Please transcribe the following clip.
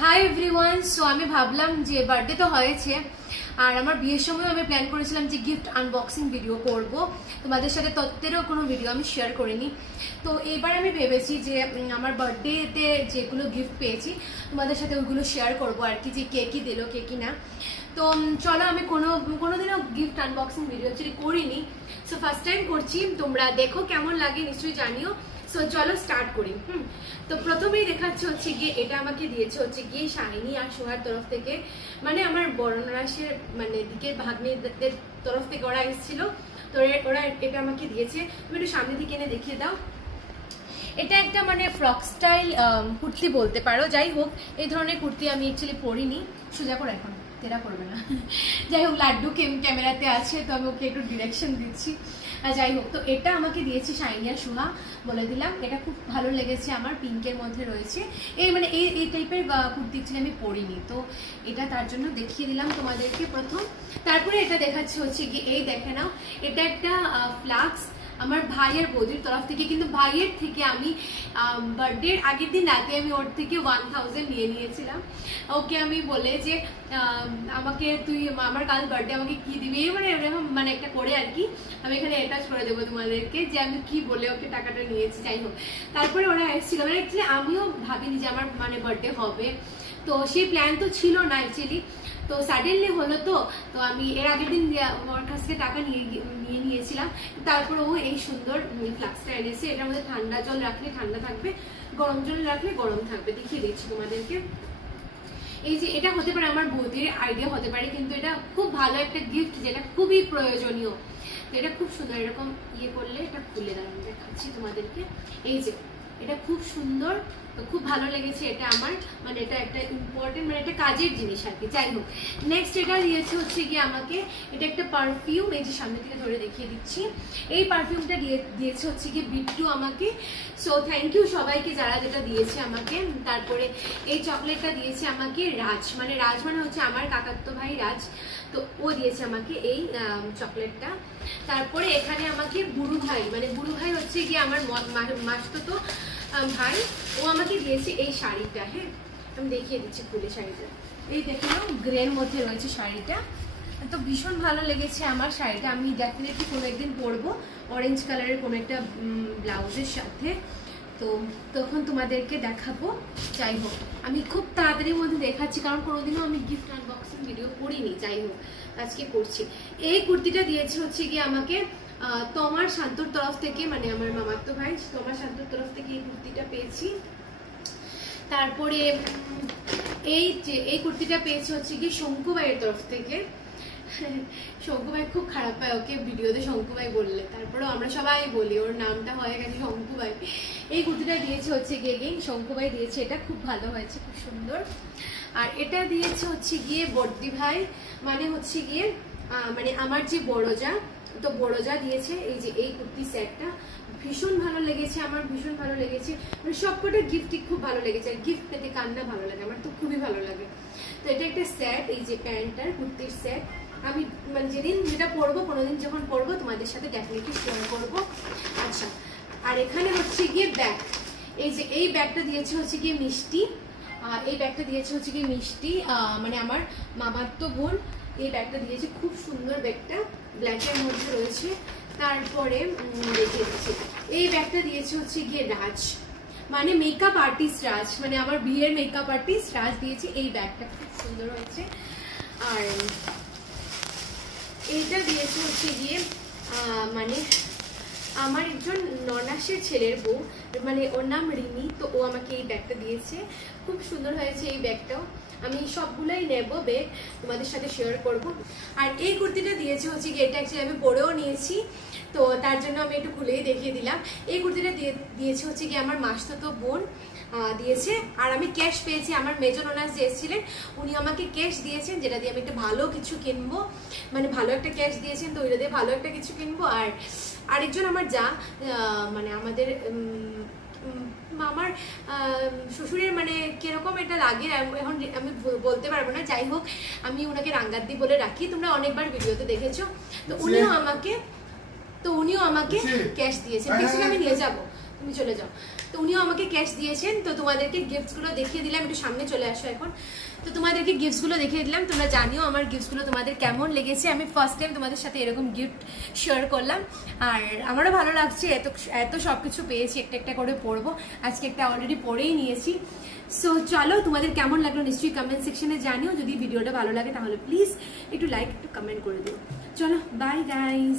Hi everyone. So আমি ভাবলাম যে বার্থডে তো হয়েছে আর আমার বিয়ের সময় আমি প্ল্যান করেছিলাম যে গিফট আনবক্সিং ভিডিও করব, তোমাদের সাথে তত্ত্বেরও কোনো ভিডিও আমি শেয়ার করিনি। তো এবার আমি ভেবেছি যে আমার বার্থডেতে যেগুলো গিফট পেয়েছি তোমাদের সাথে ওইগুলো শেয়ার করব আর কি, যে কে কি দিল কে কি না। তো চলো, আমি কোনোদিনও গিফট আনবক্সিং ভিডিও অ্যাকচুয়ালি করিনি, সো ফার্স্ট টাইম করছি। তোমরা দেখো কেমন লাগে নিশ্চয়ই জানিও। সো চলো স্টার্ট করি। তো প্রথমেই দেখাচ্ছে হচ্ছে গিয়ে এটা আমাকে দিয়েছে হচ্ছে গিয়ে শাইনি আর সোহার তরফ থেকে, মানে আমার বরণরাসের মানে দিকের ভাগ্নিদের তরফ থেকে ওরা এসেছিল, তো ওরা এটা আমাকে দিয়েছে। তুমি একটু সামনে দিকে এনে দেখিয়ে দাও। এটা একটা মানে ফ্রক স্টাইল কুর্তি বলতে পারো। যাই হোক, এই ধরনের কুর্তি আমি অ্যাকচুয়ালি পরিনি। সোজা করে এখন তেরা করবে না। যাই হোক, লাড্ডু ক্যামেরাতে আছে তো আমি ওকে একটু ডিরেকশন দিচ্ছি। যাই হোক, তো এটা আমাকে দিয়েছে শাইনিয়া সুহা, বলে দিলাম। এটা খুব ভালো লেগেছে আমার, পিঙ্কের মধ্যে রয়েছে। এই মানে এই টাইপের কুর্তি ছিল আমি পরিনি, তো এটা তার জন্য দেখিয়ে দিলাম তোমাদেরকে প্রথম। তারপরে এটা দেখাচ্ছে হচ্ছে কি, এই দেখে নাও, এটা একটা ফ্লাক্স আমার ভাইয়ের বৌদির তরফ থেকে। কিন্তু ভাইয়ের থেকে আমি বার্থডের আগের দিন রাতে আমি ওর থেকে 1000 নিয়ে নিয়েছিলাম। ওকে আমি বলে যে আমাকে তুই আমার কাল বার্থডে আমাকে কি দিবি, মানে এরকম মানে একটা করে আর কি। আমি এখানে অ্যাটাচ করে দেবো তোমাদেরকে যে আমি কি বলে ওকে টাকাটা নিয়েছি। যাই হোক, তারপরে ওরা এসেছিল, মানে অ্যাকচুয়ালি আমিও ভাবিনি যে আমার মানে বার্থডে হবে, তো সেই প্ল্যান তো ছিল না অ্যাকচুয়ালি। তো সাডেনলি হলো, তো আমি এর আগের দিন ওর কাছ থেকে টাকা নিয়ে নিয়েছিলাম। তারপরে ও এই সুন্দর ফ্লাক্সটা এনেছে। এটার মধ্যে ঠান্ডা জল রাখলে ঠান্ডা থাকবে, গরম জল রাখলে গরম থাকবে। দেখিয়ে দিচ্ছি তোমাদেরকে। এই যে এটা হতে পারে আমার বৌদির আইডিয়া হতে পারে, কিন্তু এটা খুব ভালো একটা গিফট যেটা খুবই প্রয়োজনীয়। তো এটা খুব সুন্দর, এরকম ইয়ে করলে এটা খুলে দাঁড়ানো দেখাচ্ছি তোমাদেরকে। এই যে এটা খুব সুন্দর, খুব ভালো লেগেছে এটা আমার, মানে এটা একটা ইম্পর্টেন্ট, মানে এটা কাজের জিনিস আর কি। যাই হোক, নেক্সট এটা দিয়েছে হচ্ছে গিয়ে আমাকে, এটা একটা পারফিউম। এই যে সামনে থেকে ধরে দেখিয়ে দিচ্ছি। এই পারফিউমটা দিয়েছে হচ্ছে গিয়ে বিট্টু আমাকে। সো থ্যাংক ইউ সবাইকে যারা যেটা দিয়েছে আমাকে। তারপরে এই চকলেটটা দিয়েছে আমাকে রাজ, মানে হচ্ছে আমার কাকাতো ভাই রাজ, তো ও দিয়েছে আমাকে এই চকলেটটা। তারপরে এখানে আমাকে বুড়ু ভাই হচ্ছে গিয়ে আমার মাসতুতো ভাই, ও আমাকে দিয়েছে এই শাড়িটা। হ্যাঁ, আমি দেখিয়ে দিচ্ছি খুলে শাড়িটা। এই দেখে নাও, গ্রের মধ্যে রয়েছে শাড়িটা। তো ভীষণ ভালো লেগেছে আমার শাড়িটা। আমি ডেফিনেটলি কোনো একদিন পরবো অরেঞ্জ কালারের কোনো একটা ব্লাউজের সাথে, তো তখন তোমাদেরকে দেখাবো। যাই হোক, আমি খুব তাড়াতাড়ির মধ্যে দেখাচ্ছি, কারণ কোনোদিনও আমি গিফট আনবক্সিং ভিডিও করিনি। যাই হোক, আজকে করছি। এই কুর্তিটা দিয়েছে হচ্ছে গিয়ে আমাকে তোমার শান্তর তরফ থেকে, মানে আমার মামাতো ভাই তোমার শান্তর তরফ থেকে এই কুর্তিটা পেয়েছি। তারপরে এই কুর্তিটা পেয়েছে হচ্ছে গিয়ে শঙ্কু ভাইয়ের তরফ থেকে। শঙ্কু ভাই খুব খারাপ পায় ওকে ভিডিওতে শঙ্কু ভাই বললে, তারপরেও আমরা সবাই বলি, ওর নামটা হয়ে গেছে শঙ্কু ভাই। এই কুর্তিটা দিয়েছে হচ্ছে গিয়ে শঙ্কু ভাই দিয়েছে, এটা খুব ভালো হয়েছে, খুব সুন্দর। আর এটা দিয়েছে হচ্ছে গিয়ে বর্দি ভাই, মানে হচ্ছে গিয়ে মানে আমার যে বড়জা, তো বড়জা দিয়েছে এই যে এই কুর্তি সেটটা। ভীষণ ভালো লেগেছে আমার, ভীষণ ভালো লেগেছে, মানে সবকটা গিফটই খুব ভালো লেগেছে। আর গিফট পেতে কান্না ভালো লাগে, আমার তো খুবই ভালো লাগে। তো এটা একটা সেট, এই যে প্যান্টটার কুর্তির সেট। আমি মানে যেদিন যেটা পরবো, কোনোদিন যখন পরবো তোমাদের সাথে ডেফিনেটলি শেয়ার করবো। আচ্ছা, আর এখানে হচ্ছে গিয়ে ব্যাগ। এই যে এই ব্যাগটা দিয়েছে হচ্ছে গিয়ে মিষ্টি। এই ব্যাগটা দিয়েছে হচ্ছে গিয়ে মিষ্টি, মানে আমার মামাতো বোন এই ব্যাগটা দিয়েছে। খুব সুন্দর ব্যাগটা, ব্ল্যাকের মধ্যে রয়েছে। তারপরে দেখিয়ে দিচ্ছি, এই ব্যাগটা দিয়েছে হচ্ছে গিয়ে রাজ, মানে মেকআপ আর্টিস্ট রাজ, মানে আমার বিয়ের মেকআপ আর্টিস্ট রাজ দিয়েছে এই ব্যাগটা, খুব সুন্দর হয়েছে। আর এইটা দিয়েছে হচ্ছে গিয়ে মানে আমার একজন ননাসের ছেলের বউ, মানে ওর নাম রিমি, তো ও আমাকে এই ব্যাগটা দিয়েছে। খুব সুন্দর হয়েছে এই ব্যাগটাও। আমি সবগুলোই নেব ব্যাগ, তোমাদের সাথে শেয়ার করব। আর এই কুর্তিটা দিয়েছে হচ্ছে গিয়ে, এটা অ্যাকচুয়ালি আমি পরেও নিয়েছি, তো তার জন্য আমি একটু খুলেই দেখিয়ে দিলাম। এই কুর্তিটা দিয়েছে হচ্ছে গিয়ে আমার মাসতুতো বোন দিয়েছে। আর আমি ক্যাশ পেয়েছি, আমার মেজর ননাস যে এসেছিলেন উনি আমাকে ক্যাশ দিয়েছেন, যেটা দিয়ে আমি একটা ভালো কিছু কিনবো, মানে ভালো একটা ক্যাশ দিয়েছেন, তো ওইটা দিয়ে ভালো একটা কিছু কিনবো। আর আরেকজন আমার যা, মানে আমাদের আমার শ্বশুরের মানে কিরকম এটা লাগে এখন আমি বলতে পারবো না। যাই হোক, আমি ওনাকে রাঙ্গাদ্দি বলে রাখি, তোমরা অনেকবার ভিডিওতে দেখেছো। তো উনিও আমাকে ক্যাশ দিয়েছেন। আমি নিয়ে যাবো, তুমি চলে যাও। তো উনিও আমাকে ক্যাশ দিয়েছেন। তো তোমাদেরকে গিফটসগুলো দেখিয়ে দিলাম, একটু সামনে চলে আসো এখন। তো তোমাদেরকে গিফটসগুলো দেখিয়ে দিলাম, তোমরা জানিও আমার গিফটসগুলো তোমাদের কেমন লেগেছে। আমি ফার্স্ট টাইম তোমাদের সাথে এরকম গিফট শেয়ার করলাম, আর আমারও ভালো লাগছে। এত সব কিছু পেয়েছি, একটা একটা করে পরবো। আজকে একটা অলরেডি পরেই নিয়েছি। সো চলো, তোমাদের কেমন লাগলো নিশ্চয়ই কমেন্ট সেকশনে জানিও। যদি ভিডিওটা ভালো লাগে তাহলে প্লিজ একটু লাইক, একটু কমেন্ট করে দিও। চলো, বাই গাইস।